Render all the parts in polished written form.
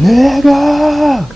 Nigga!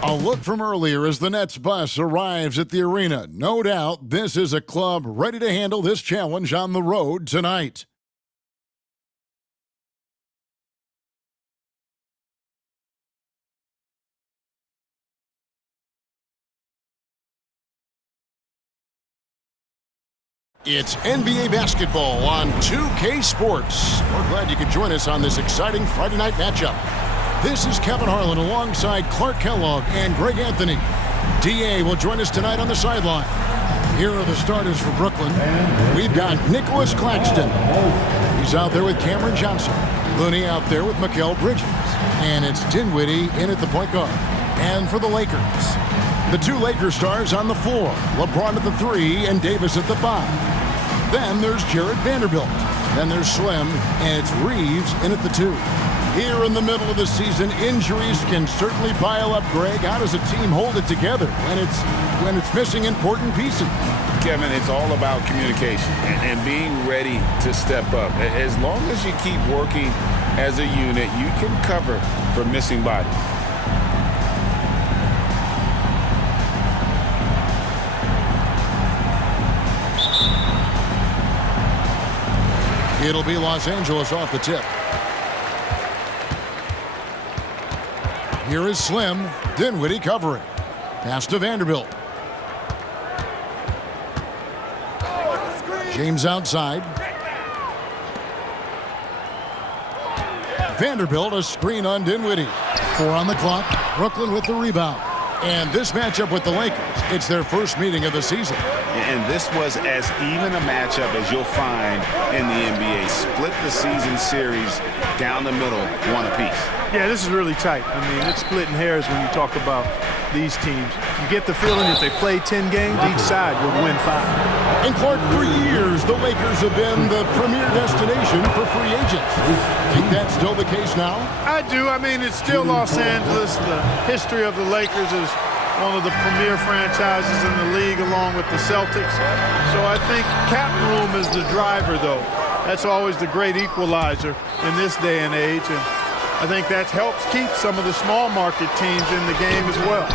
A look from earlier as the Nets bus arrives at the arena. No doubt this is a club ready to handle this challenge on the road tonight. It's NBA basketball on 2K Sports. We're glad you could join us on this exciting Friday night matchup. This is Kevin Harlan alongside Clark Kellogg and Greg Anthony. D.A. will join us tonight on the sideline. Here are the starters for Brooklyn. We've got Nicholas Claxton. He's out there with Cameron Johnson. Looney out there with Mikal Bridges. And it's Dinwiddie in at the point guard. And for the Lakers, the two Lakers stars on the floor. LeBron at the 3 and Davis at the 5. Then there's Jared Vanderbilt. Then there's Slim, and it's Reeves in at the 2. Here in the middle of the season, injuries can certainly pile up, Greg. How does a team hold it together when it's missing important pieces? Kevin, it's all about communication and being ready to step up. As long as you keep working as a unit, you can cover for missing bodies. It'll be Los Angeles off the tip. Here is Slim. Dinwiddie covering. Pass to Vanderbilt. James outside. Vanderbilt, a screen on Dinwiddie. 4 on the clock. Brooklyn with the rebound. And this matchup with the Lakers, it's their first meeting of the season. And this was as even a matchup as you'll find in the NBA. Split the season series down the middle, one apiece. Yeah, this is really tight. I mean, it's splitting hairs when you talk about these teams. You get the feeling if they play 10 games, each side will win 5. And Clark, for years, the Lakers have been the premier destination for free agents. Think that's still the case now? I do. I mean, it's still Los Angeles. The history of the Lakers is one of the premier franchises in the league along with the Celtics. So I think cap room is the driver, though. That's always the great equalizer in this day and age. And I think that helps keep some of the small market teams in the game as well.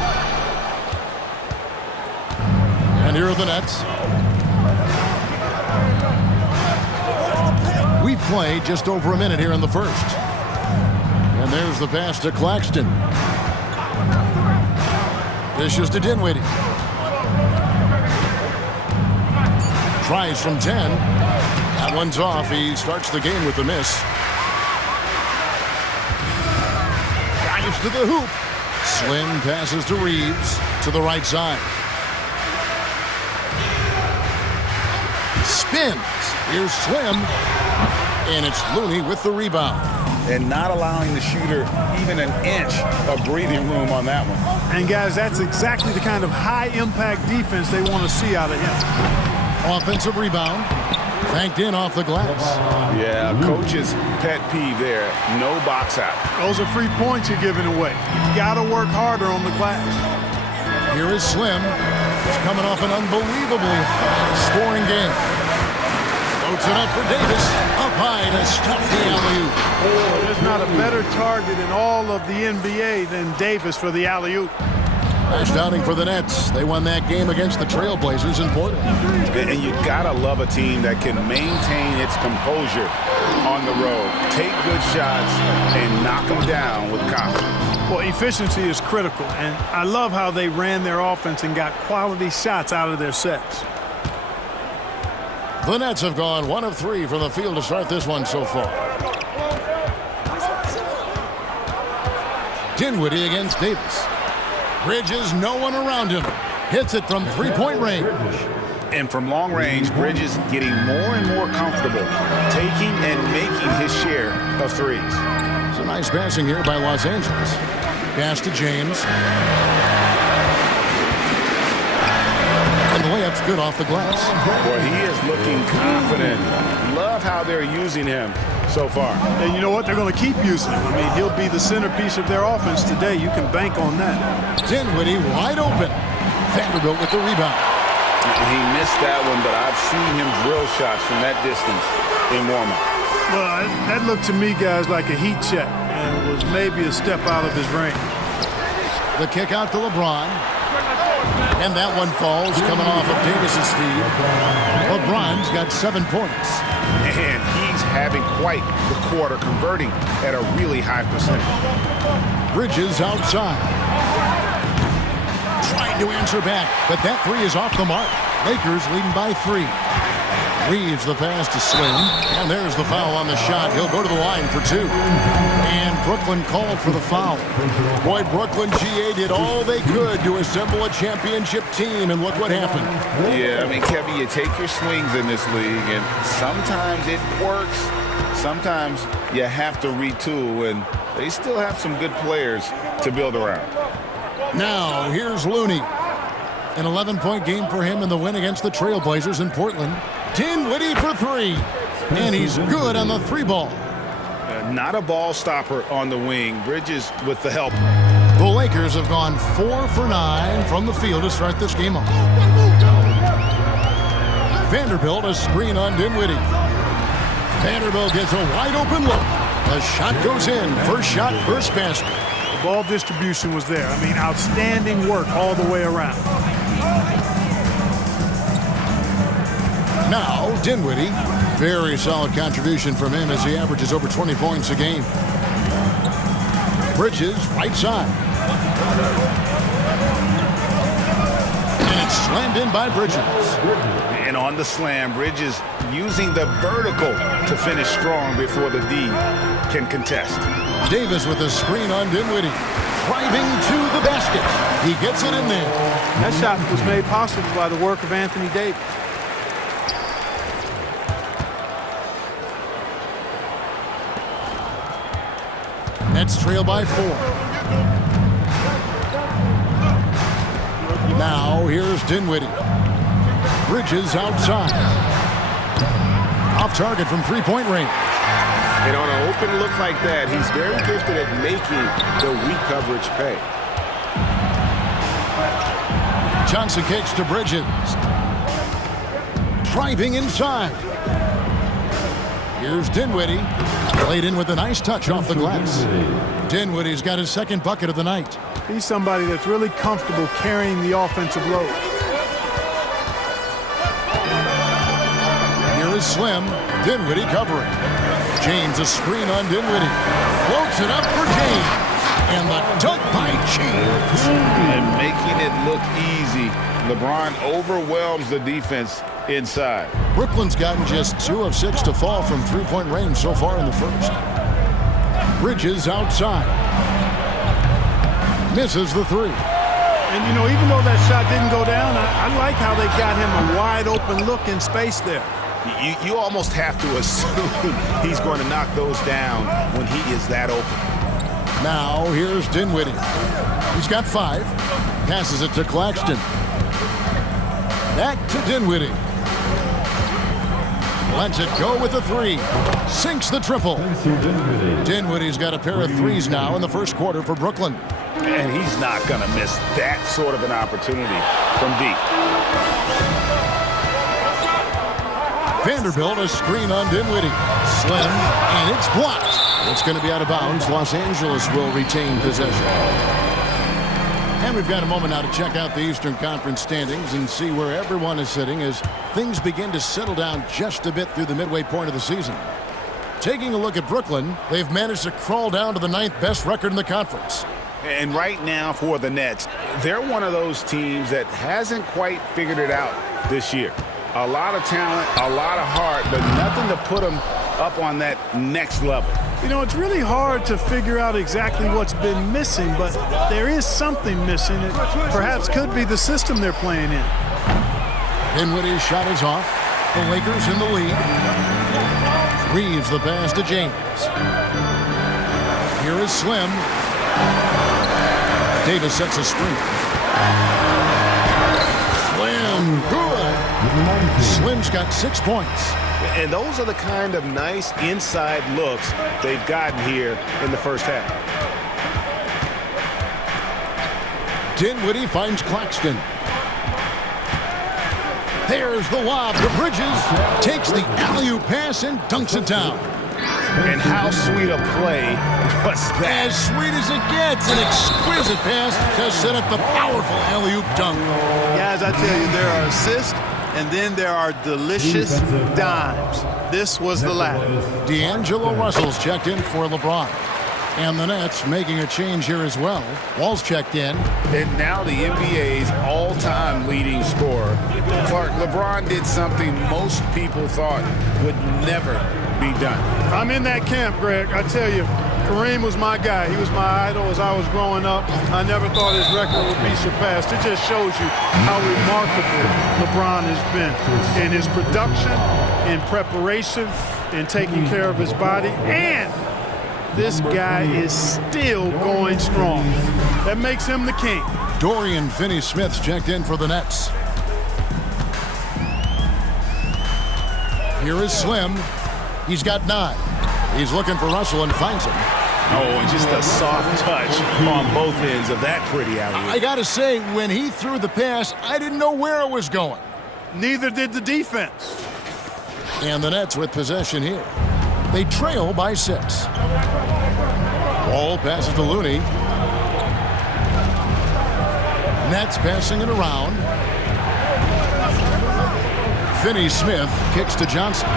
And here are the Nets. We've played just over a minute here in the first. And there's the pass to Claxton. Dishes to Dinwiddie. Tries from 10. That one's off. He starts the game with a miss. Drives to the hoop. Slim passes to Reeves to the right side. Spins. Here's Slim. And it's Looney with the rebound. And not allowing the shooter even an inch of breathing room on that one. And, guys, that's exactly the kind of high-impact defense they want to see out of him. Offensive rebound. Banked in off the glass. Yeah, coach's pet peeve there. No box out. Those are free points you're giving away. You got to work harder on the glass. Here is Slim. He's coming off an unbelievably scoring game. Floats it up for Davis. Up high to stop the alley-oop. There's not a better target in all of the NBA than Davis for the alley-oop. First outing for the Nets. They won that game against the Trailblazers in Portland. And you gotta love a team that can maintain its composure on the road, take good shots, and knock them down with confidence. Well, efficiency is critical, and I love how they ran their offense and got quality shots out of their sets. The Nets have gone 1 of 3 from the field to start this one so far. Dinwiddie against Davis. Bridges, no one around him. Hits it from three-point range. And from long range, Bridges getting more and more comfortable, taking and making his share of threes. It's a nice passing here by Los Angeles. Pass to James. And the layup's good off the glass. Boy, he is looking confident. Love how they're using him so far. And you know what? They're going to keep using him. I mean, he'll be the centerpiece of their offense today. You can bank on that. Dinwiddie wide open. Vanderbilt with the rebound. He missed that one, but I've seen him drill shots from that distance in warm-up. Well, that looked to me, guys, like a heat check. And it was maybe a step out of his range. The kick out to LeBron. And that one falls coming off of Davis's feed. LeBron's got 7 points. And he's having quite the quarter, converting at a really high percentage. Bridges outside. Trying to answer back, but that three is off the mark. Lakers leading by 3. Reeves the pass to Slim, and there's the foul on the shot. He'll go to the line for 2. And Brooklyn called for the foul. Boy, Brooklyn GA did all they could to assemble a championship team, and look what happened. Yeah, I mean, Kevin, you take your swings in this league, and sometimes it works. Sometimes you have to retool, and they still have some good players to build around. Now, here's Looney. An 11-point game for him in the win against the Trailblazers in Portland. Dinwiddie for 3. And he's good on the 3-ball. Not a ball stopper on the wing. Bridges with the help. The Lakers have gone 4 for 9 from the field to start this game off. Vanderbilt a screen on Dinwiddie. Vanderbilt gets a wide open look. The shot goes in. First shot, first basket. The ball distribution was there. I mean, outstanding work all the way around. Now, Dinwiddie. Very solid contribution from him as he averages over 20 points a game. Bridges, right side. And it's slammed in by Bridges. And on the slam, Bridges using the vertical to finish strong before the D can contest. Davis with a screen on Dinwiddie. Driving to the basket. He gets it in there. That shot was made possible by the work of Anthony Davis. Nets trail by 4. Now here's Dinwiddie. Bridges outside. Off target from 3-point range. And on an open look like that, he's very gifted at making the weak coverage pay. Johnson kicks to Bridges. Driving inside. Here's Dinwiddie. Played in with a nice touch off the glass. Dinwiddie's got his 2nd bucket of the night. He's somebody that's really comfortable carrying the offensive load. Here is Slim. Dinwiddie covering. James a screen on Dinwiddie. Floats it up for James. And the dunk by James. And making it look easy. LeBron overwhelms the defense inside. Brooklyn's gotten just 2 of 6 to fall from 3-point range so far in the first. Bridges outside. Misses the 3. And, you know, even though that shot didn't go down, I like how they got him a wide open look in space there. You almost have to assume he's going to knock those down when he is that open. Now here's Dinwiddie. He's got 5. Passes it to Claxton. Back to Dinwiddie. Lets it go with the three. Sinks the triple. Dinwiddie's got a pair of threes now in the first quarter for Brooklyn. And he's not going to miss that sort of an opportunity from deep. Vanderbilt, a screen on Dinwiddie. Slim, and it's blocked. It's going to be out of bounds. Los Angeles will retain possession. And we've got a moment now to check out the Eastern Conference standings and see where everyone is sitting as things begin to settle down just a bit through the midway point of the season. Taking a look at Brooklyn, they've managed to crawl down to the 9th best record in the conference. And right now for the Nets, they're one of those teams that hasn't quite figured it out this year. A lot of talent, a lot of heart, but nothing to put them up on that next level. You know, it's really hard to figure out exactly what's been missing, but there is something missing. It perhaps could be the system they're playing in. Dinwiddie's shot is off. The Lakers in the lead. Reeves the pass to James. Here is Slim. Davis sets a screen. Slim, good. Slim's got 6 points. And those are the kind of nice inside looks they've gotten here in the first half. Dinwiddie finds Claxton. There's the lob to Bridges. Takes the alley-oop pass and dunks it down. And how sweet a play was that? As sweet as it gets. An exquisite pass to set up the powerful alley-oop dunk. Guys, I tell you, there are assists, and then there are delicious dimes. This was the latter. D'Angelo Russell's checked in for LeBron. And the Nets making a change here as well. Wall's checked in. And now the NBA's all-time leading scorer. Clark, LeBron did something most people thought would never be done. I'm in that camp, Greg. I tell you, Kareem was my guy. He was my idol as I was growing up. I never thought his record would be surpassed. It just shows you how remarkable LeBron has been in his production, in preparation, in taking care of his body, and this guy is still going strong. That makes him the king. Dorian Finney-Smith's checked in for the Nets. Here is Slim. He's got 9. He's looking for Russell and finds him. Oh, and just a soft touch on both ends of that pretty alley-oop. I got to say, when he threw the pass, I didn't know where it was going. Neither did the defense. And the Nets with possession here. They trail by 6. Wall passes to Looney. Nets passing it around. Finney-Smith kicks to Johnson.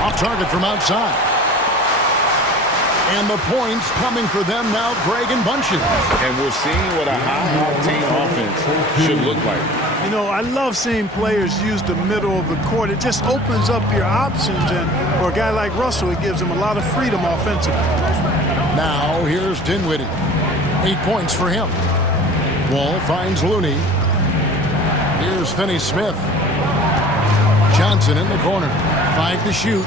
Off target from outside. And the points coming for them now, Greg and Bunches. And we're seeing what a high-octane offense should look like. You know, I love seeing players use the middle of the court. It just opens up your options, and for a guy like Russell, it gives him a lot of freedom offensively. Now, here's Dinwiddie. 8 points for him. Wall finds Looney. Here's Finney-Smith. Johnson in the corner. 5 to shoot.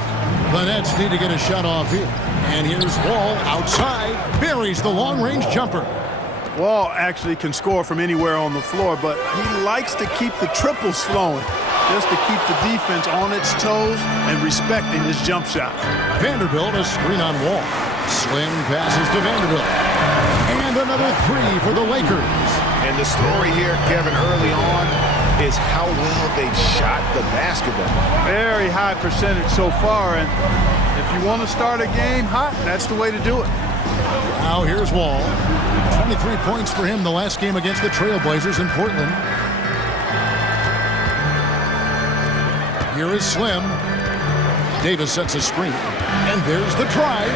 The Nets need to get a shot off here. And here's Wall outside. Buries the long-range jumper. Wall actually can score from anywhere on the floor, but he likes to keep the triples flowing, just to keep the defense on its toes and respecting his jump shot. Vanderbilt, a screen on Wall. Slim passes to Vanderbilt. And another 3 for the Lakers. And the story here, Kevin, early on is how well they've shot the basketball. Very high percentage so far, and if you want to start a game hot, that's the way to do it. Now here's Wall. 23 points for him the last game against the Trailblazers in Portland. Here is Slim. Davis sets a screen. And there's the drive.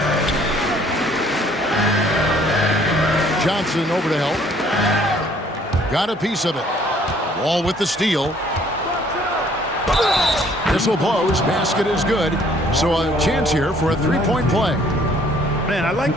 Johnson over to help. Got a piece of it. Wall with the steal. Whistle blows. Basket is good. So a chance here for a 3-point play. Man, I like...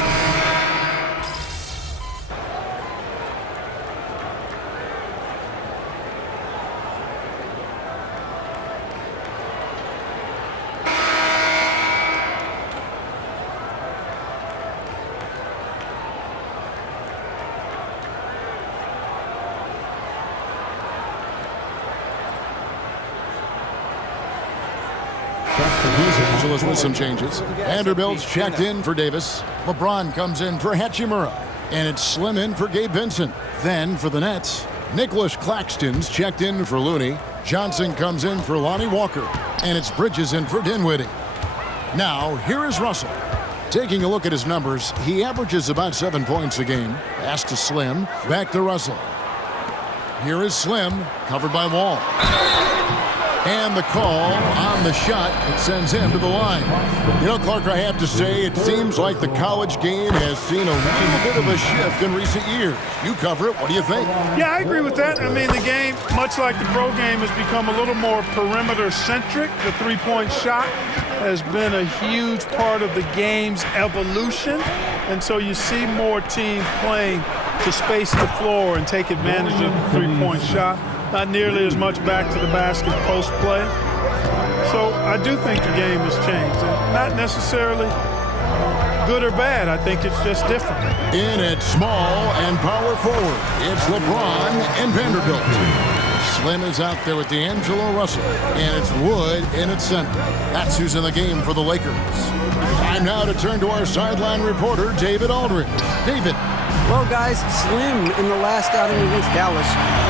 Angeles with some changes. Vanderbilt's checked in for Davis. LeBron comes in for Hachimura. And it's Slim in for Gabe Vincent. Then for the Nets, Nicholas Claxton's checked in for Looney. Johnson comes in for Lonnie Walker. And it's Bridges in for Dinwiddie. Now, here is Russell. Taking a look at his numbers, he averages about 7 points a game. Pass to Slim, back to Russell. Here is Slim, covered by Wall. And the call on the shot that sends him to the line. You know, Clark, I have to say, it seems like the college game has seen a little bit of a shift in recent years. You cover it. What do you think? Yeah, I agree with that. I mean, the game, much like the pro game, has become a little more perimeter-centric. The three-point shot has been a huge part of the game's evolution. And so you see more teams playing to space the floor and take advantage of the three-point shot. Not nearly as much back to the basket post play. So I do think the game has changed. And not necessarily good or bad. I think it's just different. In at small and power forward, it's LeBron and Vanderbilt. Slim is out there with D'Angelo Russell, and it's Wood in at center. That's who's in the game for the Lakers. Time now to turn to our sideline reporter, David Aldridge. David. Well, guys, Slim in the last outing against Dallas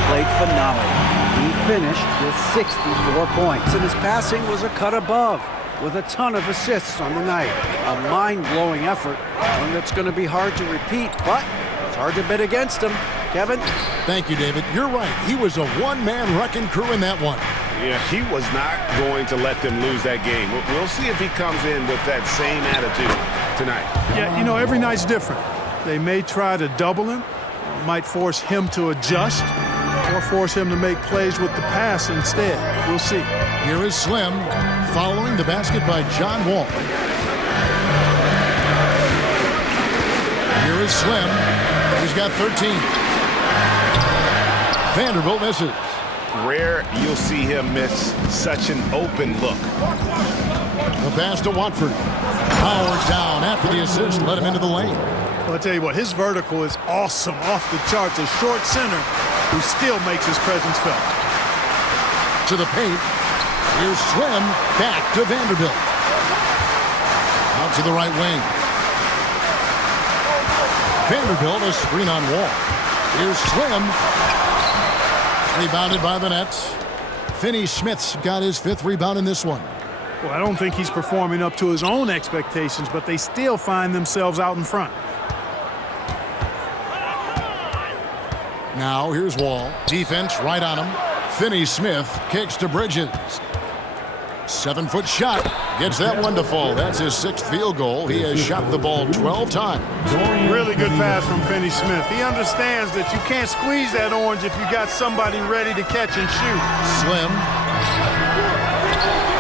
played phenomenal. He finished with 64 points, and his passing was a cut above, with a ton of assists on the night. A mind-blowing effort, one that's going to be hard to repeat, but it's hard to bet against him. Kevin? Thank you, David. You're right. He was a one-man wrecking crew in that one. Yeah, he was not going to let them lose that game. We'll see if he comes in with that same attitude tonight. Yeah, you know, every night's different. They may try to double him, might force him to adjust, or force him to make plays with the pass instead. We'll see. Here is Slim following the basket by John Wall. Here is Slim. He's got 13. Vanderbilt misses. Rare you'll see him miss such an open look. The pass to Watford. Powered down after the assist, let him into the lane. Well, I'll tell you what, his vertical is awesome, off the charts. A short center who still makes his presence felt. To the paint. Here's Slim back to Vanderbilt. Out to the right wing. Vanderbilt, a screen on Wall. Here's Slim. Rebounded by the Nets. Finney-Smith's got his 5th rebound in this one. Well, I don't think he's performing up to his own expectations, but they still find themselves out in front. Now here's Wall. Defense right on him. Finney-Smith kicks to Bridges. 7-foot shot. Gets that one to fall. That's his 6th field goal. He has shot the ball 12 times. Really good pass from Finney-Smith. He understands that you can't squeeze that orange if you got somebody ready to catch and shoot. Slim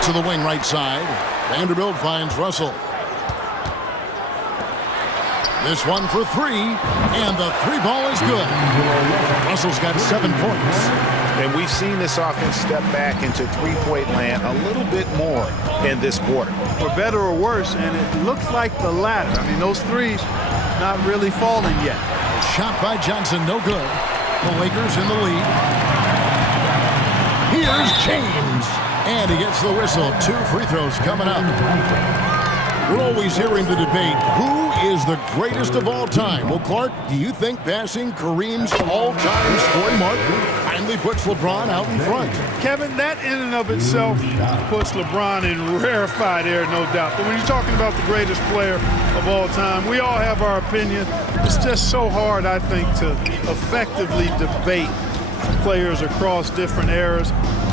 to the wing right side. Vanderbilt finds Russell. This one for 3, and the 3 ball is good. Russell's got 7 points. And we've seen this offense step back into three-point land a little bit more in this quarter. For better or worse, and it looks like the latter. I mean, those threes not really falling yet. Shot by Johnson, no good. The Lakers in the lead. Here's James. And he gets the whistle. 2 free throws coming up. We're always hearing the debate, who is the greatest of all time? Well, Clark, do you think passing Kareem's all-time scoring mark finally puts LeBron out in front? Kevin, that in and of itself puts LeBron in rarefied air, no doubt. But when you're talking about the greatest player of all time, we all have our opinion. It's just so hard, I think, to effectively debate players across different eras.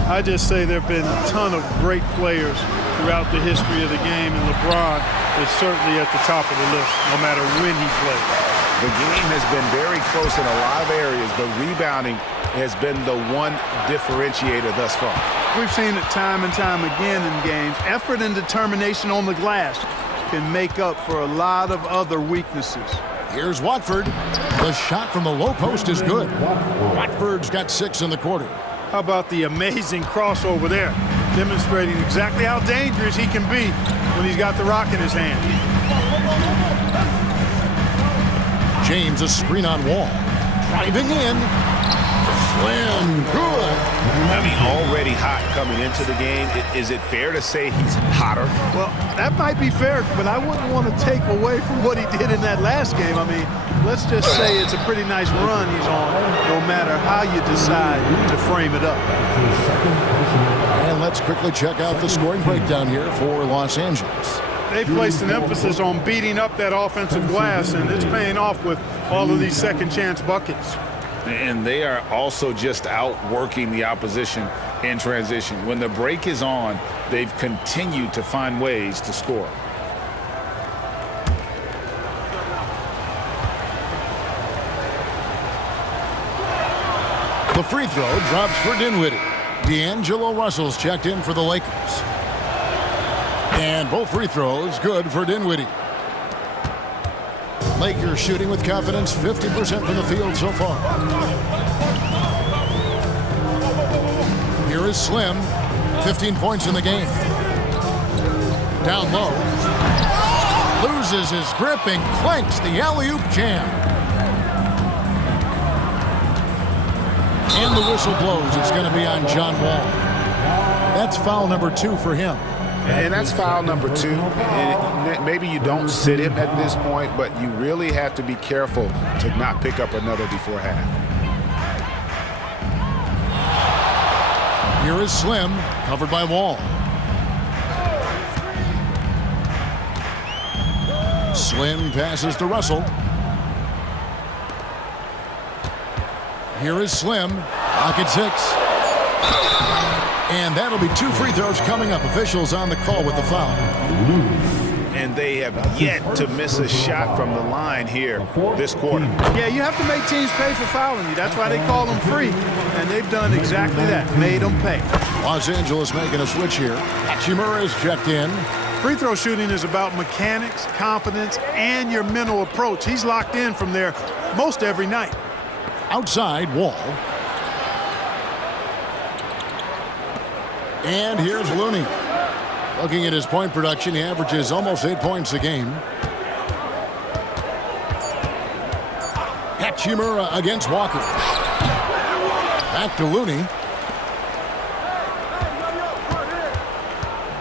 I just say there have been a ton of great players throughout the history of the game, and LeBron is certainly at the top of the list, no matter when he plays. The game has been very close in a lot of areas, but rebounding has been the one differentiator thus far. We've seen it time and time again in games. Effort and determination on the glass can make up for a lot of other weaknesses. Here's Watford. The shot from the low post is good. Watford's got 6 in the quarter. How about the amazing crossover there, demonstrating exactly how dangerous he can be when he's got the rock in his hand. James, a screen on Wall. Driving in. Slim, good. I mean, already hot coming into the game. Is it fair to say he's hotter? Well, that might be fair, but I wouldn't want to take away from what he did in that last game. I mean, let's just say it's a pretty nice run he's on, no matter how you decide to frame it up. And let's quickly check out the scoring breakdown here for Los Angeles. They've placed an emphasis on beating up that offensive glass, and it's paying off with all of these second chance buckets. And they are also just outworking the opposition in transition. When the break is on, they've continued to find ways to score. The free throw drops for Dinwiddie. D'Angelo Russell's checked in for the Lakers. And both free throws good for Dinwiddie. Lakers shooting with confidence, 50% from the field so far. Here is Slim, 15 points in the game. Down low. Loses his grip and clanks the alley-oop jam. And the whistle blows. It's going to be on John Wall. That's foul number 2 for him. And that's foul number 2. And maybe you don't sit him at this point, but you really have to be careful to not pick up another before half. Here is Slim, covered by Wall. Slim passes to Russell. Here is Slim, pocket 6. And that'll be 2 free throws coming up. Officials on the call with the foul. And they have yet to miss a shot from the line here this quarter. Yeah, you have to make teams pay for fouling you. That's why they call them free. And they've done exactly that, made them pay. Los Angeles making a switch here. Hachimura is checked in. Free throw shooting is about mechanics, confidence, and your mental approach. He's locked in from there most every night. Outside, Wall. And here's Looney. Looking at his point production, he averages almost 8 points a game. Hachimura against Walker. Back to Looney.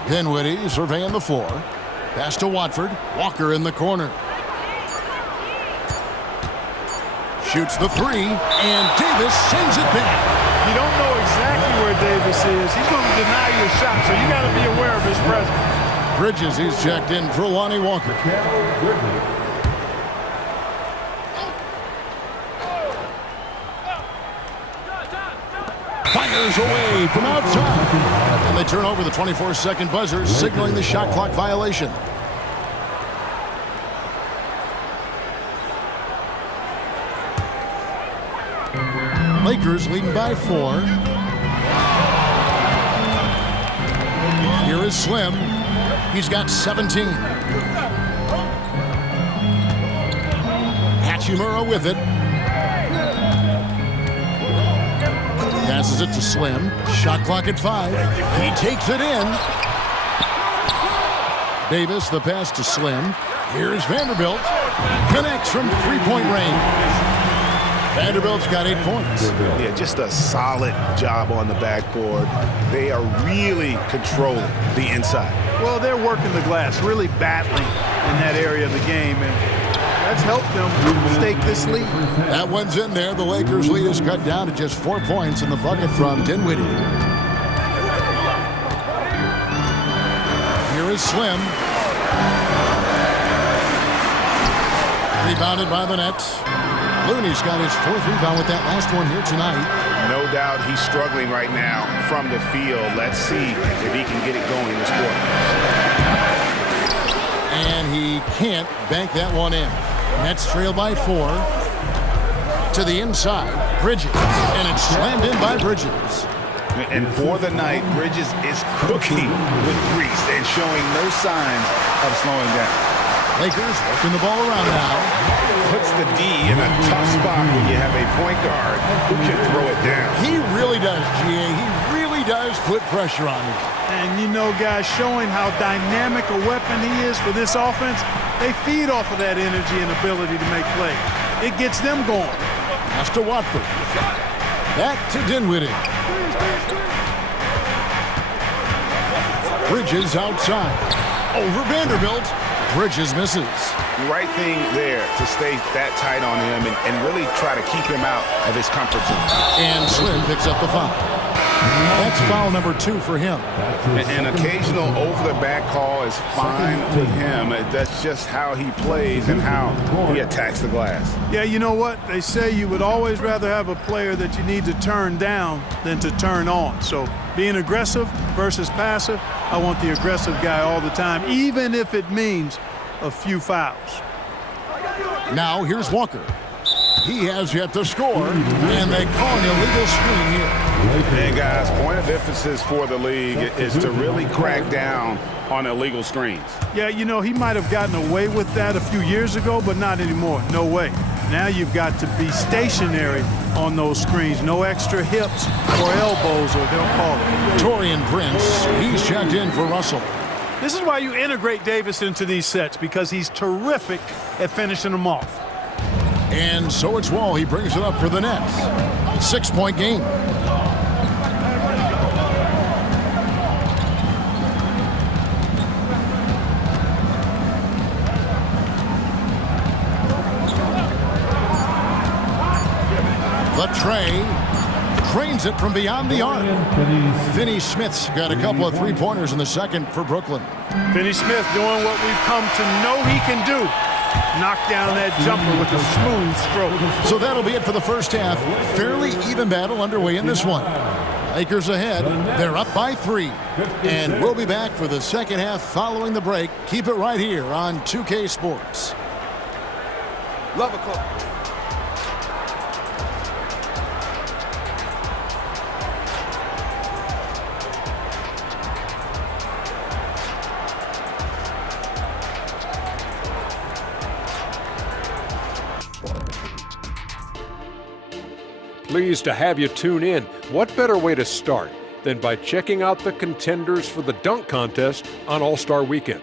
Dinwiddie surveying the floor. Pass to Watford. Walker in the corner. Shoots the 3, and Davis sends it back. You don't know exactly where Davis is. He's going to deny your shot, so you got to be aware of his presence. Bridges, he's checked in for Lonnie Walker. Fires away from outside. And they turn over the 24-second buzzer, signaling the shot clock violation. Lakers leading by 4. Here is Slim. He's got 17. Hachimura with it. Passes it to Slim. Shot clock at 5. He takes it in. Davis, the pass to Slim. Here's Vanderbilt. Connects from three-point range. Vanderbilt's got 8 points. Yeah, just a solid job on the backboard. They are really controlling the inside. Well, they're working the glass, really battling in that area of the game, and that's helped them stake this lead. That one's in there. The Lakers' lead is cut down to just 4 points in the bucket from Dinwiddie. Here is Slim. Rebounded by the Nets. Looney's got his 4th rebound with that last one here tonight. No doubt he's struggling right now from the field. Let's see if he can get it going this quarter. And he can't bank that one in. Nets trail by 4. To the inside, Bridges. And it's slammed in by Bridges. And for the night, Bridges is cooking with grease and showing no signs of slowing down. Lakers working the ball around now. Puts the D in a tough spot when you have a point guard who can throw it down. He really does, GA. He really does put pressure on him. And you know, guys, showing how dynamic a weapon he is for this offense, they feed off of that energy and ability to make plays. It gets them going. Pass to Watford. Back to Dinwiddie. Bridges outside. Over Vanderbilt. Bridges misses. The right thing there to stay that tight on him and really try to keep him out of his comfort zone. And Slim picks up the foul. That's foul number 2 for him. An occasional over-the-back call is fine with him. That's just how he plays and how he attacks the glass. Yeah, you know what? They say you would always rather have a player that you need to turn down than to turn on. So being aggressive versus passive, I want the aggressive guy all the time, even if it means a few fouls. Now here's Walker. He has yet to score, and they call an illegal screen here. And guys, point of emphasis for the league is to really crack down on illegal screens. Yeah, you know, he might have gotten away with that a few years ago, but not anymore. No way. Now you've got to be stationary on those screens. No extra hips or elbows, or they'll call it. Torian Prince, he's checked in for Russell. This is why you integrate Davis into these sets, because he's terrific at finishing them off. And so it's Wall. He brings it up for the Nets. 6-point game. Latrey trains it from beyond the arc. Finney Smith's got a couple of three-pointers in the second for Brooklyn. Finney Smith doing what we've come to know he can do. Knock down that jumper with a smooth stroke. So that'll be it for the first half. Fairly even battle underway in this one. Lakers ahead. They're up by 3. And we'll be back for the second half following the break. Keep it right here on 2K Sports. Love a call. Pleased to have you tune in. What better way to start than by checking out the contenders for the dunk contest on All-Star Weekend?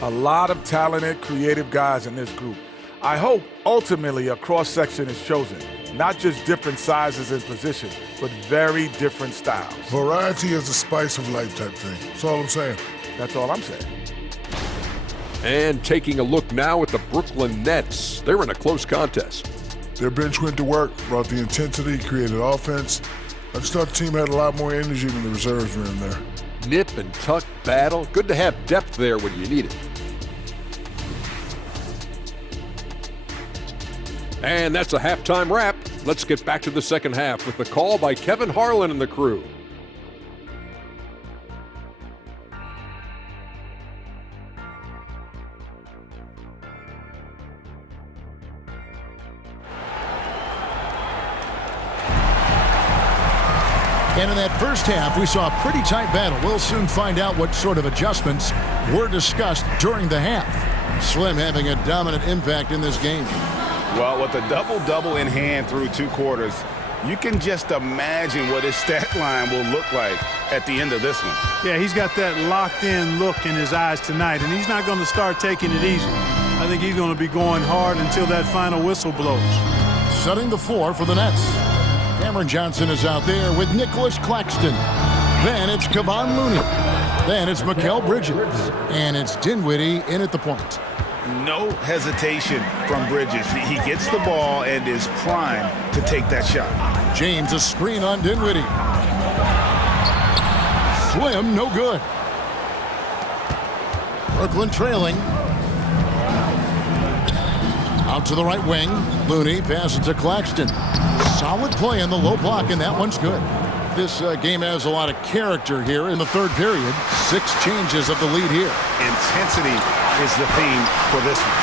A lot of talented, creative guys in this group. I hope ultimately a cross-section is chosen. Not just different sizes and positions, but very different styles. Variety is the spice of life type thing. That's all I'm saying. That's all I'm saying. And taking a look now at the Brooklyn Nets. They're in a close contest. Their bench went to work, brought the intensity, created offense. I just thought the team had a lot more energy than the reserves were in there. Nip and tuck battle. Good to have depth there when you need it. And that's a halftime wrap. Let's get back to the second half with the call by Kevin Harlan and the crew. And in that first half, we saw a pretty tight battle. We'll soon find out what sort of adjustments were discussed during the half. Slim having a dominant impact in this game. Well, with a double-double in hand through 2 quarters, you can just imagine what his stat line will look like at the end of this one. Yeah, he's got that locked-in look in his eyes tonight, and he's not going to start taking it easy. I think he's going to be going hard until that final whistle blows. Setting the floor for the Nets. Cameron Johnson is out there with Nicholas Claxton. Then it's Kevon Looney. Then it's Mikal Bridges. And it's Dinwiddie in at the point. No hesitation from Bridges. He gets the ball and is primed to take that shot. James, a screen on Dinwiddie. Slim, no good. Brooklyn trailing. Out to the right wing. Looney passes to Claxton. Solid play in the low block, and that one's good. This game has a lot of character here in the third period. 6 changes of the lead here. Intensity is the theme for this one.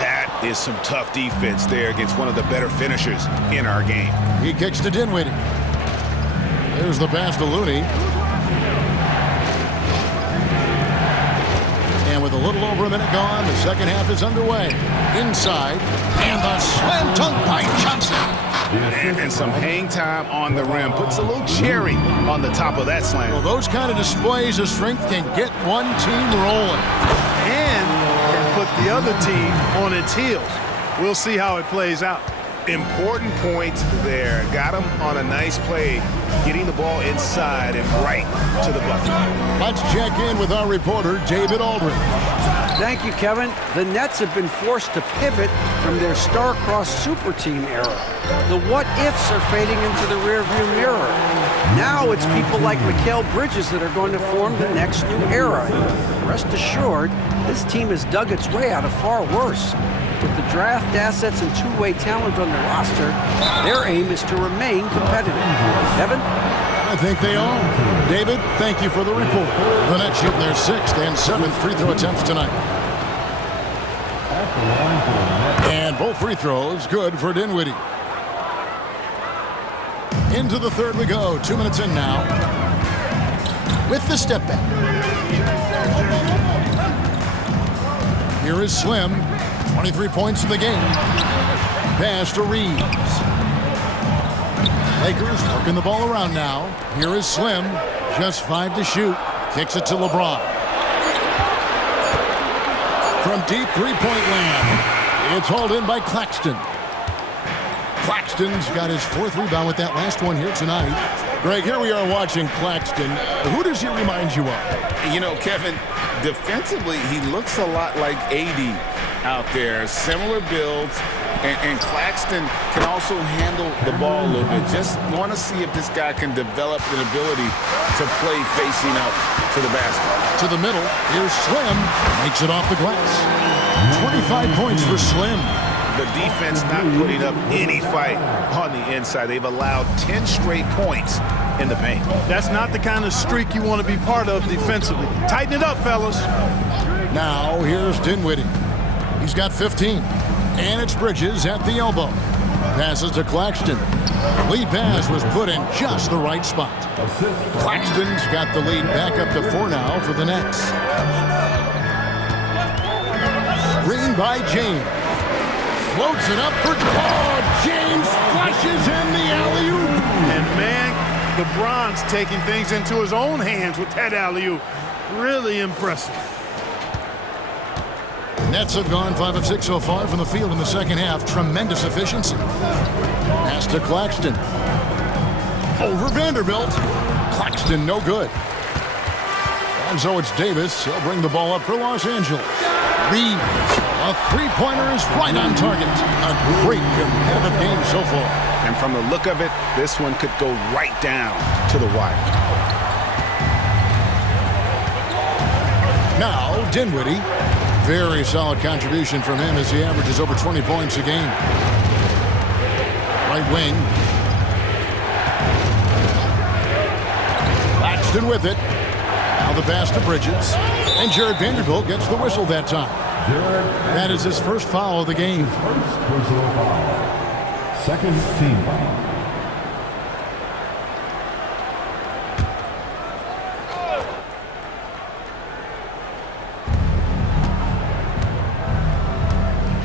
That is some tough defense there against one of the better finishers in our game. He kicks to Dinwiddie. There's the pass to Looney. And with a little over a minute gone, the second half is underway. Inside, and the slam dunk by Johnson. And some hang time on the rim. Puts a little cherry on the top of that slam. Well, those kind of displays of strength can get one team rolling. And can put the other team on its heels. We'll see how it plays out. Important points there. Got him on a nice play, getting the ball inside and right to the bucket. Let's check in with our reporter, David Aldridge. Thank you, Kevin. The Nets have been forced to pivot from their star-crossed super team era. The what-ifs are fading into the rearview mirror. Now it's people like Mikal Bridges that are going to form the next new era. Rest assured, this team has dug its way out of far worse. With the draft assets and two-way talent on the roster, their aim is to remain competitive. Kevin? I think they are. David, thank you for the report. The Nets shooting their 6th and 7th free throw attempts tonight. And both free throws good for Dinwiddie. Into the third we go. 2 minutes in now. With the step back. Here is Slim. 23 points in the game. Pass to Reeves. Lakers working the ball around now. Here is Slim. Just 5 to shoot. Kicks it to LeBron. From deep three-point land. It's hauled in by Claxton. Claxton's got his 4th rebound with that last one here tonight. Greg, here we are watching Claxton. Who does he remind you of? You know, Kevin, defensively, he looks a lot like AD out there. Similar builds, and Claxton can also handle the ball a little bit. Just want to see if this guy can develop an ability to play facing up to the basket. To the middle, here's Slim. Makes it off the glass. 25 points for Slim. The defense not putting up any fight on the inside. They've allowed 10 straight points in the paint. That's not the kind of streak you want to be part of defensively. Tighten it up, fellas. Now here's Dinwiddie. He's got 15. And it's Bridges at the elbow. Passes to Claxton. Lead pass was put in just the right spot. Claxton's got the lead back up to 4 now for the Nets. Screen by James. Floats it up for James flushes in the alley-oop. And man, LeBron's taking things into his own hands with that alley-oop. Really impressive. Nets have gone 5 of 6 so far from the field in the second half. Tremendous efficiency. Pass to Claxton. Over Vanderbilt. Claxton no good. And so it's Davis. He'll bring the ball up for Los Angeles. Reeves. A three-pointer is right on target. A great competitive game so far. And from the look of it, this one could go right down to the wire. Now Dinwiddie. Very solid contribution from him as he averages over 20 points a game. Right wing. Claxton with it. Now the pass to Bridges. And Jared Vanderbilt gets the whistle that time. That is his first foul of the game. First personal foul. Second team foul.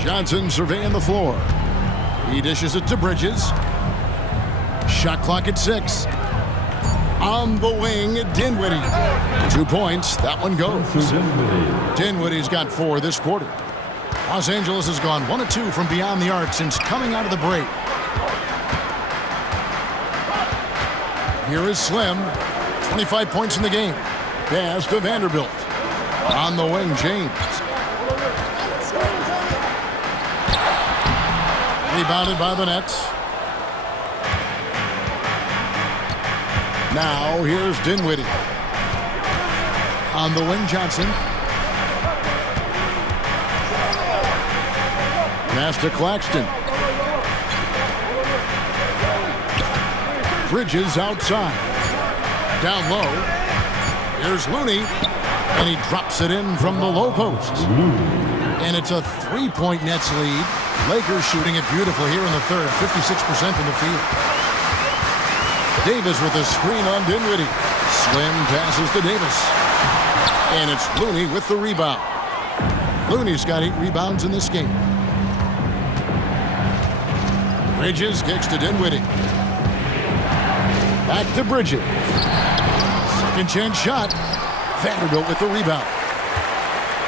Johnson surveying the floor. He dishes it to Bridges. Shot clock at 6. On the wing, Dinwiddie. 2 points. That one goes. Dinwiddie's got 4 this quarter. Los Angeles has gone 1 of 2 from beyond the arc since coming out of the break. Here is Slim. 25 points in the game. Pass to Vanderbilt. On the wing, James. Rebounded by the Nets. Now here's Dinwiddie. On the wing, Johnson. Pass to Claxton. Bridges outside. Down low. Here's Looney. And he drops it in from the low post. And it's a 3-point Nets lead. Lakers shooting it beautiful here in the third. 56% from the field. Davis with a screen on Dinwiddie. Slim passes to Davis. And it's Looney with the rebound. Looney's got 8 rebounds in this game. Bridges kicks to Dinwiddie. Back to Bridges. Second chance shot. Vanderbilt with the rebound.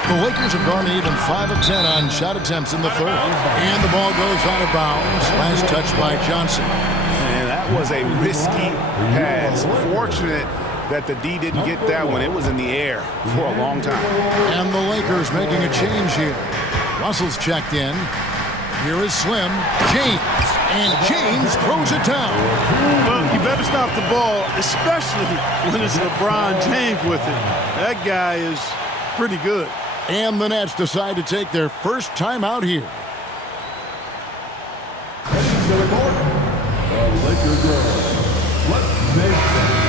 The Lakers have gone to even 5 of 10 on shot attempts in the third. And the ball goes out of bounds. Last touch by Johnson. And that was a risky pass. Fortunate that the D didn't get that one. It was in the air for a long time. And the Lakers making a change here. Russell's checked in. Here is Slim. James. And James throws it down. Well, you better stop the ball, especially when it's LeBron James with it. That guy is pretty good. And the Nets decide to take their first time out here.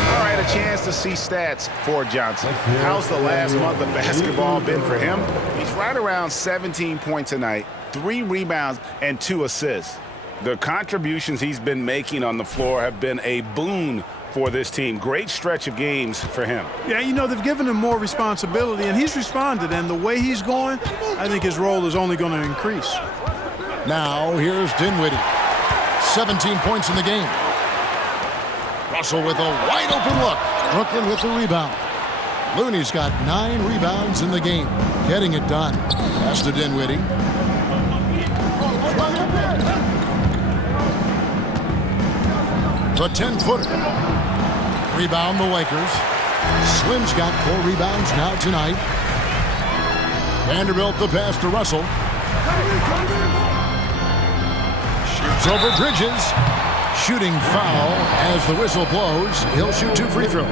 All right, a chance to see stats for Johnson. How's the last month of basketball been for him? He's right around 17 points a night, 3 rebounds, and 2 assists. The contributions he's been making on the floor have been a boon for this team. Great stretch of games for him. Yeah, you know, they've given him more responsibility, and he's responded. And the way he's going, I think his role is only going to increase. Now, here's Dinwiddie. 17 points in the game. Russell with a wide-open look. Brooklyn with the rebound. Looney's got 9 rebounds in the game. Getting it done. Pass to Dinwiddie. The 10-footer. Rebound the Lakers. Slim's got 4 rebounds now tonight. Vanderbilt the pass to Russell. Shoots over Bridges. Shooting foul as the whistle blows. He'll shoot 2 free throws.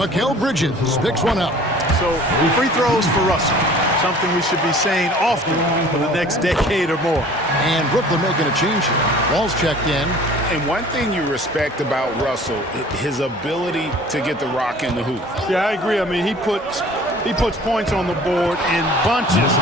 Mikal Bridges picks one up. So free throws for Russell. Something we should be saying often for the next decade or more. And Brooklyn making a change here. Wall's checked in. And one thing you respect about Russell, his ability to get the rock in the hoop. Yeah, I agree. I mean, he puts points on the board in bunches.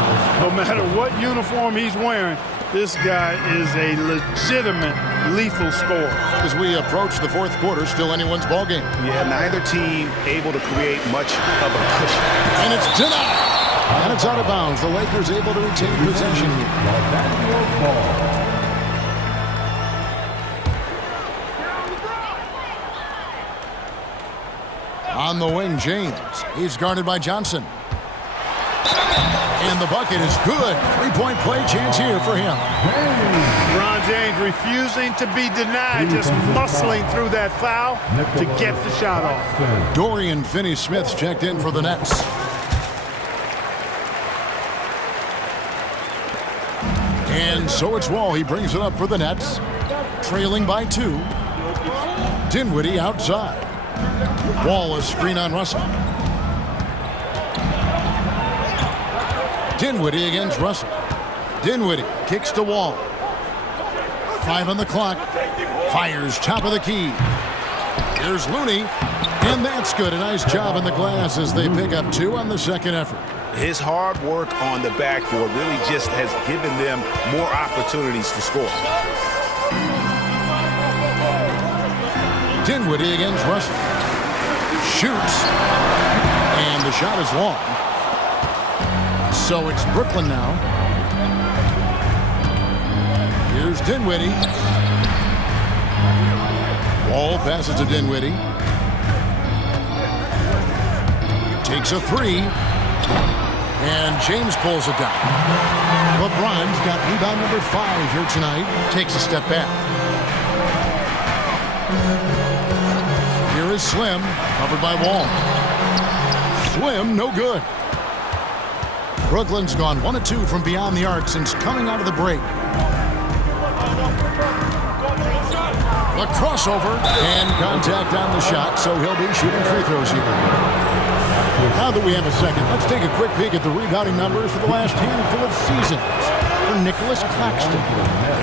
No matter what uniform he's wearing, this guy is a legitimate lethal scorer. As we approach the fourth quarter, still anyone's ball game. Yeah, neither team able to create much of a cushion. And it's denied. And it's out of bounds. The Lakers able to retain possession here. On the wing, James. He's guarded by Johnson. And the bucket is good. 3-point play chance here for him. LeBron James refusing to be denied, just muscling through that foul to get the shot off. Dorian Finney-Smith's checked in for the Nets. And so it's Wall. He brings it up for the Nets. Trailing by 2. Dinwiddie outside. Wall, a screen on Russell. Dinwiddie against Russell. Dinwiddie kicks to Wall. 5 on the clock. Fires top of the key. Here's Looney. And that's good. A nice job in the glass as they pick up 2 on the second effort. His hard work on the backboard really just has given them more opportunities to score. Dinwiddie against Russell. Shoots. And the shot is long. So it's Brooklyn now. Here's Dinwiddie. Wall passes to Dinwiddie. Takes a 3. And James pulls it down. LeBron's got rebound number 5 here tonight. Takes a step back. Here is Slim, covered by Wall. Slim, no good. Brooklyn's gone 1 of 2 from beyond the arc since coming out of the break. The crossover and contact on the shot, so he'll be shooting free throws here. Now that we have a second, let's take a quick peek at the rebounding numbers for the last handful of seasons for Nicholas Claxton.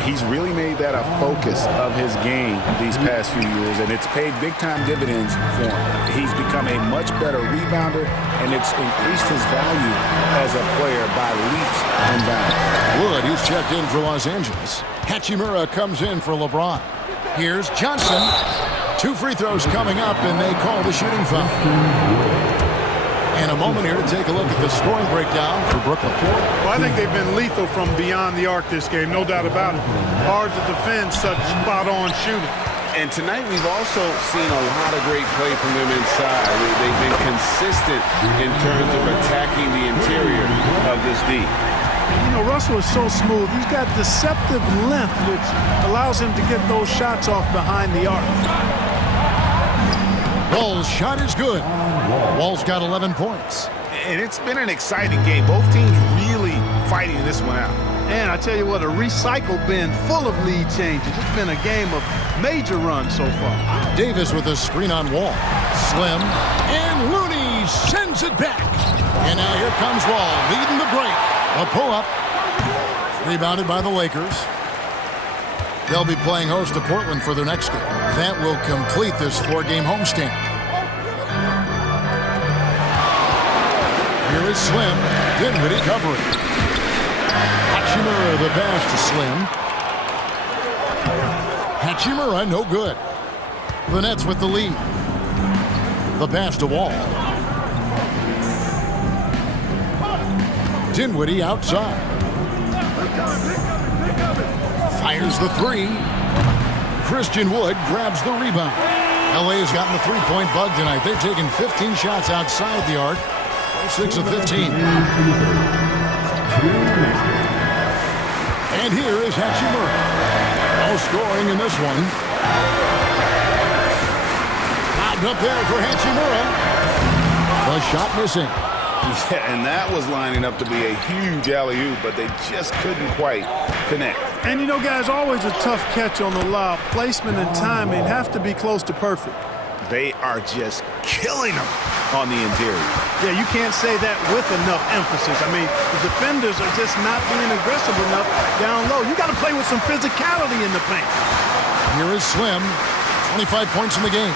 He's really made that a focus of his game these past few years, and it's paid big-time dividends for him. He's become a much better rebounder, and it's increased his value as a player by leaps and bounds. Wood, he's checked in for Los Angeles. Hachimura comes in for LeBron. Here's Johnson. 2 free throws coming up, and they call the shooting foul. And a moment here to take a look at the scoring breakdown for Brooklyn. Well, I think they've been lethal from beyond the arc this game, no doubt about it. Hard to defend such spot-on shooting. And tonight we've also seen a lot of great play from them inside. They've been consistent in terms of attacking the interior of this D. You know, Russell is so smooth. He's got deceptive length, which allows him to get those shots off behind the arc. Wall's shot is good. Wall's got 11 points. And it's been an exciting game. Both teams really fighting this one out. And I tell you what, a recycle bin full of lead changes. It's been a game of major runs so far. Davis with a screen on Wall. Slim. And Looney sends it back. And now here comes Wall leading the break. A pull-up. Rebounded by the Lakers. They'll be playing host to Portland for their next game. That will complete this 4-game homestand. Here is Slim. Dinwiddie covering. Hachimura the pass to Slim. Hachimura no good. The Nets with the lead. The pass to Wall. Dinwiddie outside. Fires the three. Christian Wood grabs the rebound. LA has gotten the three-point bug tonight. They've taken 15 shots outside the arc. 6 of 15. And here is Hachimura. No scoring in this one. Lobbed up there for Hachimura. The shot missing. Yeah, and that was lining up to be a huge alley-oop, but they just couldn't quite connect. And you know, guys, always a tough catch on the lob. Placement and timing have to be close to perfect. They are just killing them on the interior. Yeah, you can't say that with enough emphasis. I mean, the defenders are just not being aggressive enough down low. You got to play with some physicality in the paint. Here is Slim. 25 points in the game.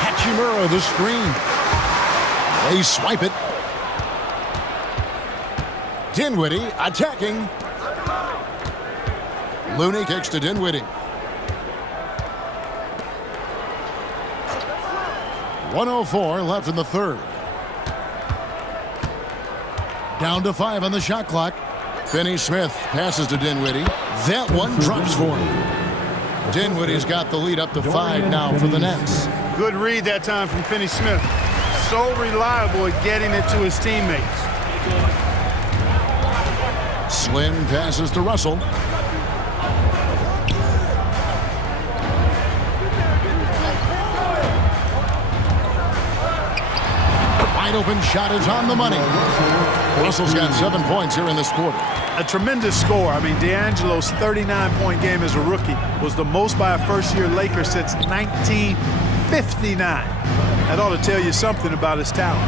Hachimura the screen. They swipe it. Dinwiddie attacking. Looney kicks to Dinwiddie. 1:04 left in the third. Down to 5 on the shot clock. Finney-Smith passes to Dinwiddie. That one drops for him. Dinwiddie's got the lead up to 5 now for the Nets. Good read that time from Finney-Smith. So reliable at getting it to his teammates. Slim passes to Russell. Wide open shot is on the money. Russell's got 7 points here in this quarter. A tremendous score. I mean, D'Angelo's 39-point game as a rookie was the most by a first-year Laker since 1959. That ought to tell you something about his talent.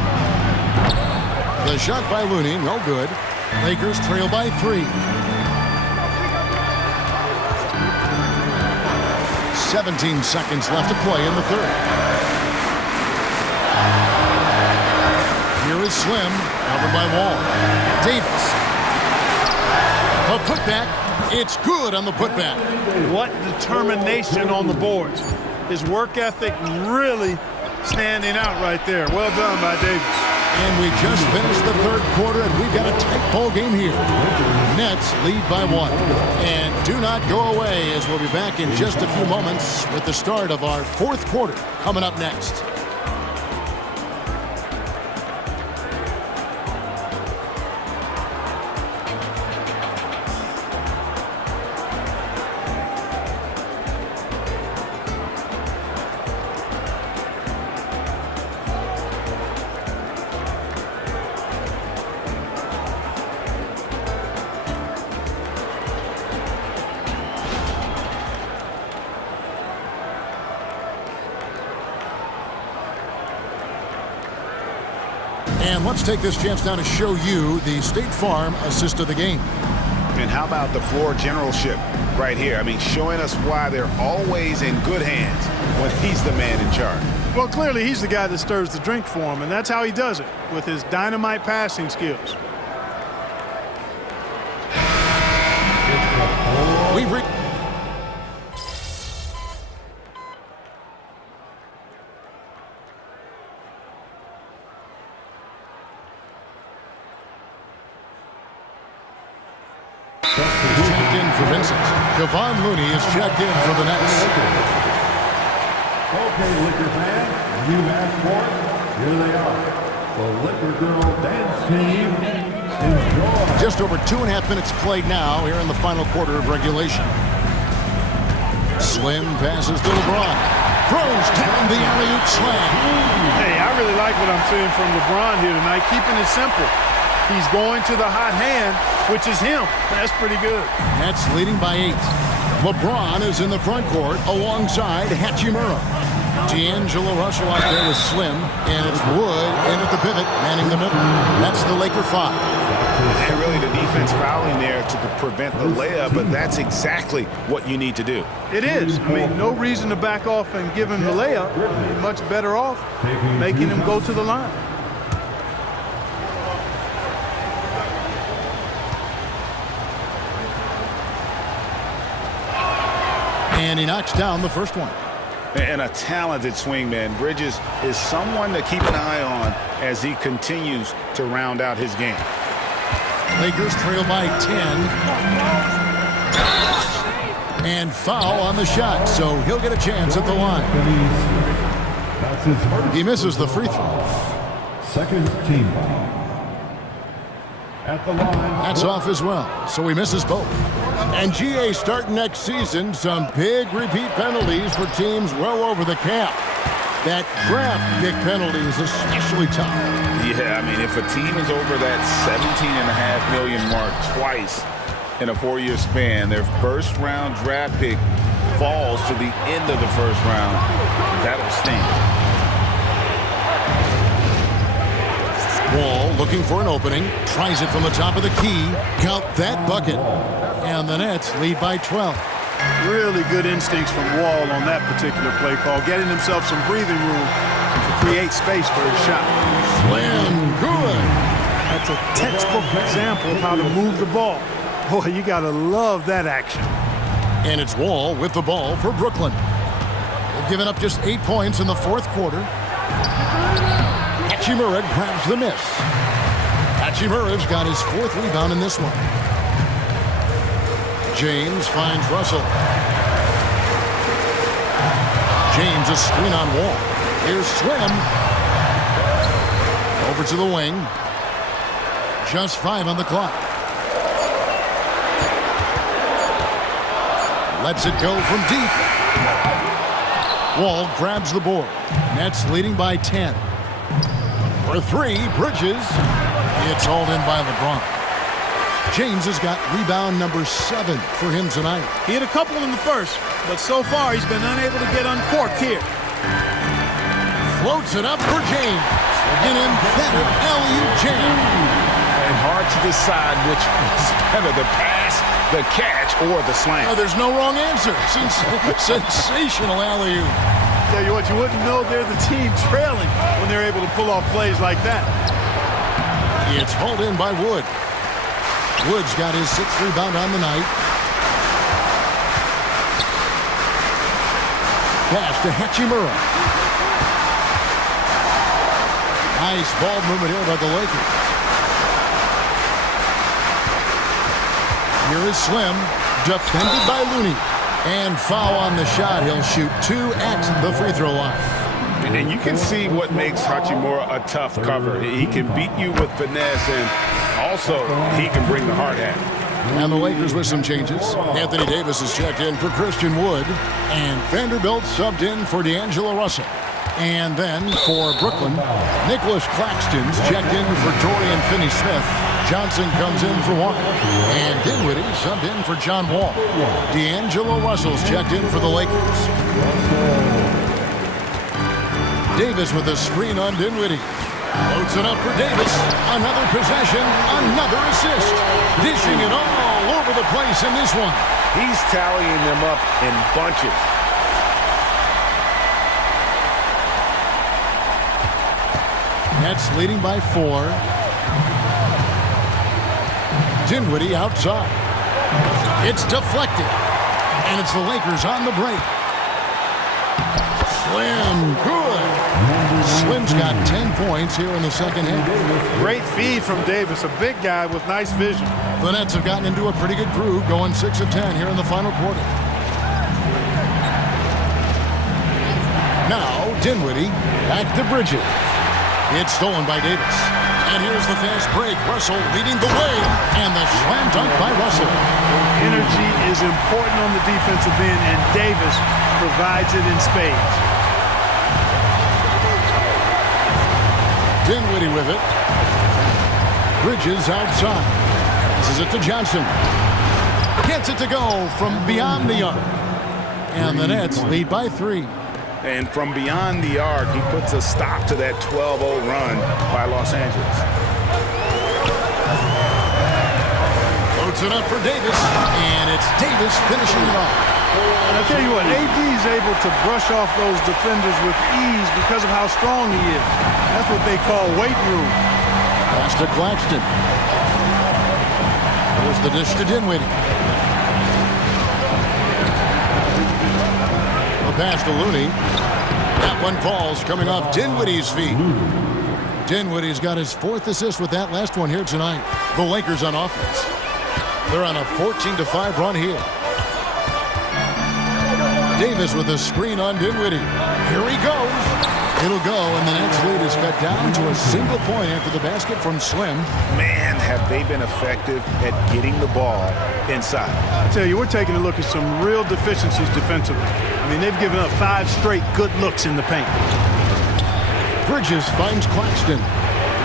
The shot by Looney, no good. Lakers trail by 3. 17 seconds left to play in the third. Here is Slim, covered by Wall. Davis. A putback. It's good on the putback. What determination on the boards. His work ethic really standing out right there. Well done by Davis. And we just finished the third quarter, and we've got a tight ball game here. Nets lead by 1. And do not go away, as we'll be back in just a few moments with the start of our fourth quarter coming up next. And let's take this chance now to show you the State Farm assist of the game. And how about the floor generalship right here? I mean, showing us why they're always in good hands when he's the man in charge. Well, clearly he's the guy that stirs the drink for him, and that's how he does it, with his dynamite passing skills. We've reached checked in for Vincent. Kevon Looney is checked in for the Nets. Okay, Liquor fans, you've asked for it. Here they are. The Liquor Girl Dance Team. Enjoy. Just over 2.5 minutes played now here in the final quarter of regulation. Slim passes to LeBron. Throws down the alley-oop slam. Hey, I really like what I'm seeing from LeBron here tonight, keeping it simple. He's going to the hot hand, which is him. That's pretty good. Nets leading by 8. LeBron is in the front court alongside Hachimura. D'Angelo Russell out there with Slim, and it's Wood in at the pivot, manning the middle. That's the Laker 5. And really the defense fouling there to prevent the layup, but that's exactly what you need to do. It is. I mean, no reason to back off and give him the layup. You're much better off making him go to the line. And he knocks down the first one. And a talented swingman. Bridges is someone to keep an eye on as he continues to round out his game. Lakers trail by 10. And foul on the shot, so he'll get a chance at the line. That's his first. He misses the free throw. Second team foul. At the line. That's off as well, so he misses both. And GA starting next season, some big repeat penalties for teams well over the cap. That draft pick penalty is especially tough. Yeah, I mean, if a team is over that $17.5 million mark twice in a 4-year span, their first-round draft pick falls to the end of the first round, that'll sting. Wall looking for an opening, tries it from the top of the key, count that bucket. And the Nets lead by 12. Really good instincts from Wall on that particular play call, getting himself some breathing room to create space for his shot. Slam, good. That's a textbook example of how to move the ball. Boy, you got to love that action. And it's Wall with the ball for Brooklyn. They've given up just 8 points in the fourth quarter. Hachimura grabs the miss. Hachimura's got his 4th rebound in this one. James finds Russell. James a screen on Wall. Here's Slim. Over to the wing. Just 5 on the clock. Lets it go from deep. Wall grabs the board. Nets leading by 10. For 3, Bridges. It's hauled in by LeBron. James has got rebound number 7 for him tonight. He had a couple in the first, but so far he's been unable to get uncorked here. Floats it up for James. An emphatic alley-oop jam. And hard to decide which was better, the pass, the catch, or the slam. Oh, there's no wrong answer. Sensational alley-oop. Tell you what, you wouldn't know they're the team trailing when they're able to pull off plays like that. It's hauled in by Wood. Wood's got his 6th rebound on the night. Pass to Hachimura. Nice ball movement here by the Lakers. Here is Slim, defended by Looney. And foul on the shot. He'll shoot 2 at the free throw line. And you can see what makes Hachimura a tough cover. He can beat you with finesse, and also he can bring the hard hat. And the Lakers with some changes. Anthony Davis is checked in for Christian Wood. And Vanderbilt subbed in for D'Angelo Russell. And then for Brooklyn, Nicholas Claxton's checked in for Dorian Finney-Smith. Johnson comes in for Walker. And Dinwiddie subbed in for John Wall. D'Angelo Russell's checked in for the Lakers. Davis with a screen on Dinwiddie. Loads it up for Davis. Another possession, another assist. Dishing it all over the place in this one. He's tallying them up in bunches. Nets leading by 4. Dinwiddie outside. It's deflected. And it's the Lakers on the break. Slim, good. Slim's got 10 points here in the second half. Great feed from Davis, a big guy with nice vision. The Nets have gotten into a pretty good groove, going 6 of 10 here in the final quarter. Now Dinwiddie back to Bridges. It's stolen by Davis. And here's the fast break. Russell leading the way. And the slam dunk by Russell. Energy is important on the defensive end, and Davis provides it in spades. Dinwiddie with it. Bridges outside. Passes it to Johnson. Gets it to go from beyond the arc. And the Nets lead by 3. And from beyond the arc, he puts a stop to that 12-0 run by Los Angeles. Loads it up for Davis, and it's Davis finishing it off. And I tell you what, AD is able to brush off those defenders with ease because of how strong he is. That's what they call weight room. Pass to Claxton. There's the dish to Dinwiddie. Pass to Looney. That one falls coming off Dinwiddie's feet. Dinwiddie's got his 4th assist with that last one here tonight. The Lakers on offense. They're on a 14-5 run here. Davis with a screen on Dinwiddie. Here he goes. It'll go, and the Nets lead is cut down to a single point after the basket from Slim. Man, have they been effective at getting the ball inside. I tell you, we're taking a look at some real deficiencies defensively. I mean, they've given up 5 straight good looks in the paint. Bridges finds Claxton.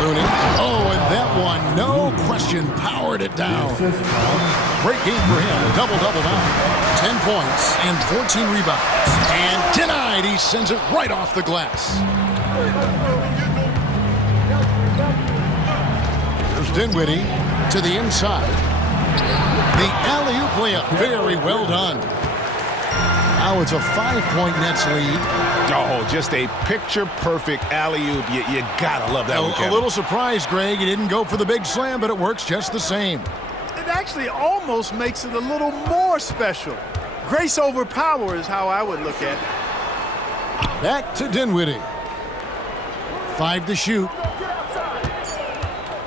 Looney. Oh, and that one, no question, powered it down. Great game for him. Double-double now. 10 points and 14 rebounds. And denied. He sends it right off the glass. There's Dinwiddie to the inside. The alley-oop layup. Very well done. Now it's a 5-point Nets lead. Oh, just a picture-perfect alley-oop. You gotta love that one, Kevin. A little surprised, Greg. He didn't go for the big slam, but it works just the same. It actually almost makes it a little more special. Grace over power is how I would look at it. Back to Dinwiddie. 5 to shoot.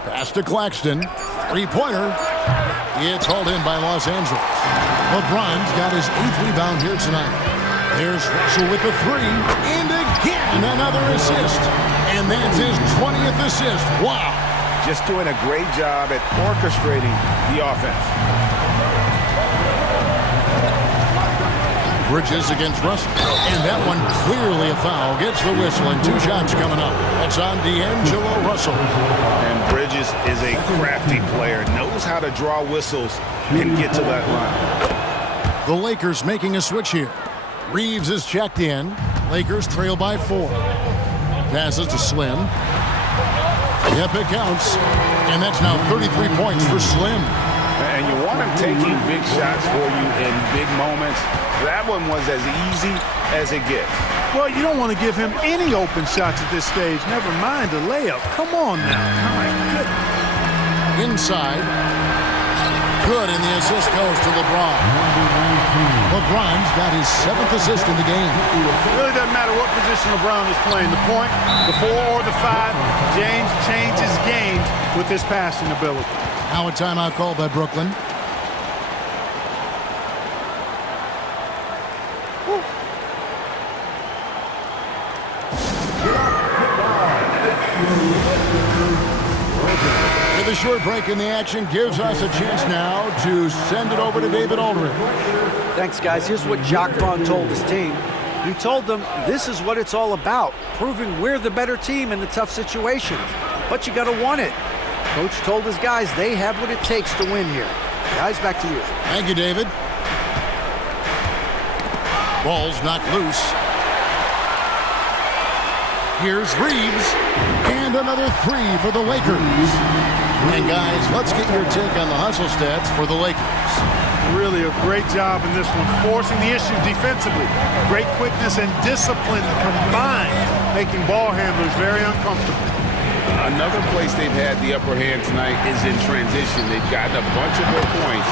Pass to Claxton. 3-pointer. It's hauled in by Los Angeles. LeBron's got his 8th rebound here tonight. There's Russell with the 3. And again, another assist. And that's his 20th assist. Wow. Just doing a great job at orchestrating the offense. Bridges against Russell. And that one clearly a foul. Gets the whistle, and 2 shots coming up. That's on D'Angelo Russell. And Bridges is a crafty player. Knows how to draw whistles and get to that line. The Lakers making a switch here. Reeves is checked in. Lakers trail by 4. Passes to Slim. Yep, it counts. And that's now 33 points for Slim. And you want him taking big shots for you in big moments. That one was as easy as it gets. Well, you don't want to give him any open shots at this stage. Never mind a layup. Come on now. My goodness. Inside. Good, and the assist goes to LeBron. LeBron's got his 7th assist in the game. It really doesn't matter what position LeBron is playing. The point, the 4 or the 5, James changes games with his passing ability. Now a timeout called by Brooklyn. The short break in the action gives us a chance now to send it over to David Aldridge. Thanks, guys. Here's what Jacques Vaughn told his team. He told them this is what it's all about, proving we're the better team in the tough situations. But you got to want it. Coach told his guys they have what it takes to win here. Guys, back to you. Thank you, David. Ball's knocked loose. Here's Reeves. And another 3 for the Lakers. And guys, let's get your take on the hustle stats for the Lakers. Really a great job in this one, forcing the issue defensively. Great quickness and discipline combined, making ball handlers very uncomfortable. Another place they've had the upper hand tonight is in transition. They've gotten a bunch of their points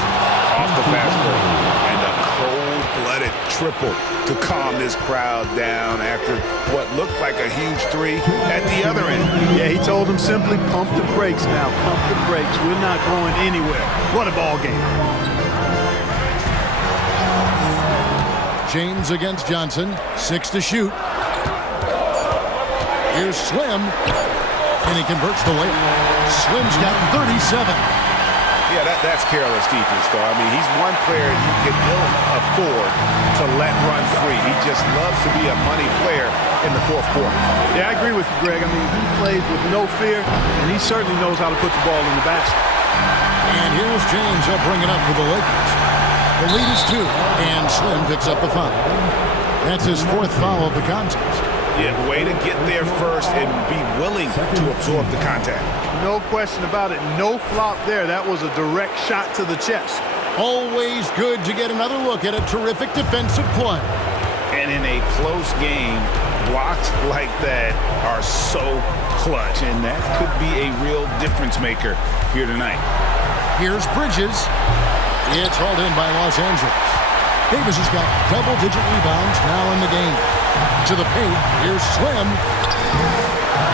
off the fast break. And a cold-blooded triple to calm this crowd down after what looked like a huge 3 at the other end. Yeah, he told them simply pump the brakes now, pump the brakes. We're not going anywhere. What a ball game. James against Johnson, 6 to shoot. Here's Slim, and he converts the layup. Slim's got 37. Yeah, that's careless defense, though. I mean, he's one player you can ill afford to let run free. He just loves to be a money player in the fourth quarter. Yeah, I agree with you, Greg. I mean, he plays with no fear, and he certainly knows how to put the ball in the basket. And here's James. He'll bring it up for the Lakers. The lead is 2, and Slim picks up the foul. That's his 4th foul of the contest. Yeah, way to get there first and be willing to absorb the contact. No question about it. No flop there. That was a direct shot to the chest. Always good to get another look at a terrific defensive play. And in a close game, blocks like that are so clutch, and that could be a real difference maker here tonight. Here's Bridges. It's hauled in by Los Angeles. Davis has got double-digit rebounds now in the game. To the paint, here's Slim.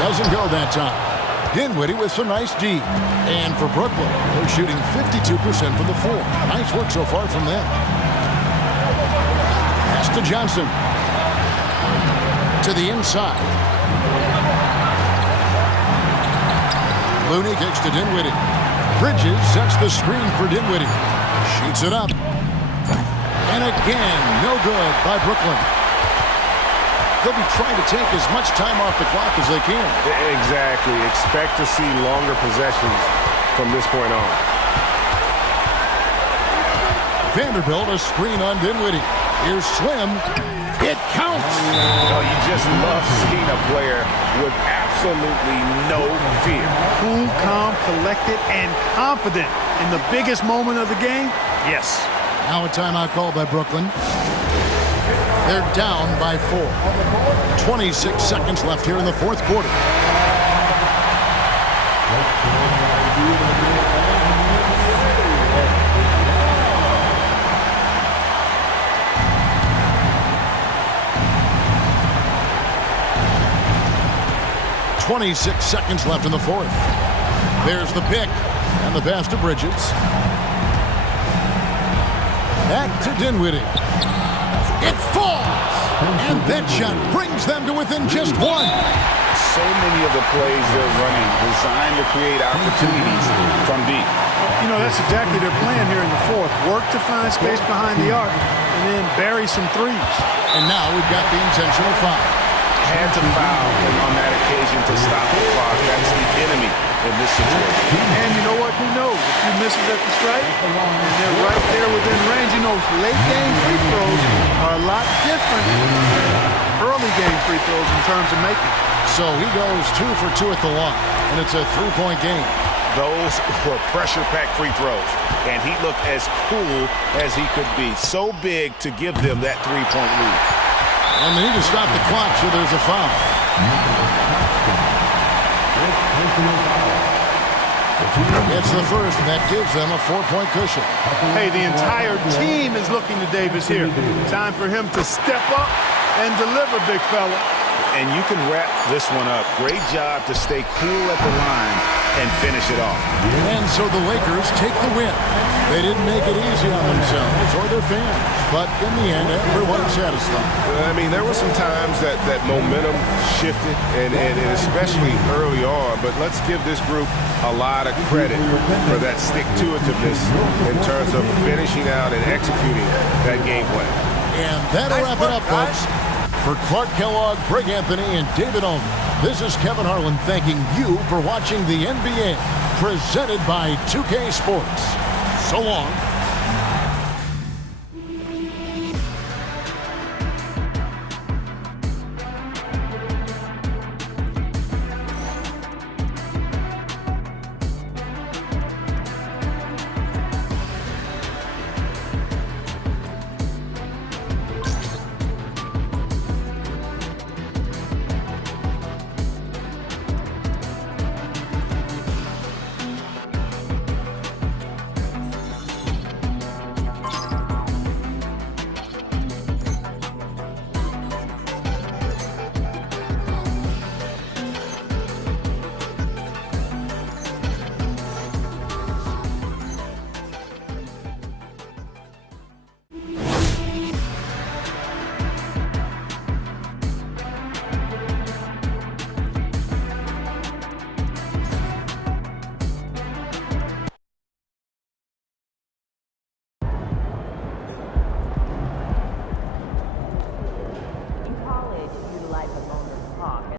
Doesn't go that time. Dinwiddie with some nice D. And for Brooklyn, they're shooting 52% from the floor. Nice work so far from them. Pass to Johnson. To the inside. Looney kicks to Dinwiddie. Bridges sets the screen for Dinwiddie. Shoots it up. And again, no good by Brooklyn. They'll be trying to take as much time off the clock as they can. Exactly. Expect to see longer possessions from this point on. Vanderbilt a screen on Dinwiddie. Here's Slim. It counts. Oh, you just love seeing a player with absolutely no fear. Cool, calm, collected, and confident in the biggest moment of the game. Yes. Now a timeout called by Brooklyn. They're down by 4. 26 seconds left here in the fourth quarter. .26 seconds left in the fourth. There's the pick and the pass to Bridges. Back to Dinwiddie. It falls! And that shot brings them to within just 1. So many of the plays they're running designed to create opportunities from deep. You know, that's exactly their plan here in the fourth. Work to find space behind the arc and then bury some threes. And now we've got the intentional foul. Had to foul on that occasion to stop the clock. That's the enemy in this situation. And you know what? Who knows? If he misses at the stripe, and they're right there within range. You know, late game free throws are a lot different than early game free throws in terms of making. So he goes 2 for 2 at the line, and it's a 3-point game. Those were pressure-packed free throws, and he looked as cool as he could be. So big to give them that 3-point lead. And they need to stop the clock, so there's a foul. It's the first, and that gives them a 4-point cushion. Hey, the entire team is looking to Davis here. Time for him to step up and deliver, big fella. And you can wrap this one up. Great job to stay cool at the line and finish it off. And so the Lakers take the win. They didn't make it easy on themselves or their fans, but in the end, everyone's satisfied. I mean, there were some times that momentum shifted, and especially early on, but let's give this group a lot of credit for that stick-to-itiveness in terms of finishing out and executing that game plan. And that'll wrap it up, folks. For Clark Kellogg, Greg Anthony, and David Owen, this is Kevin Harlan thanking you for watching the NBA presented by 2K Sports. So long.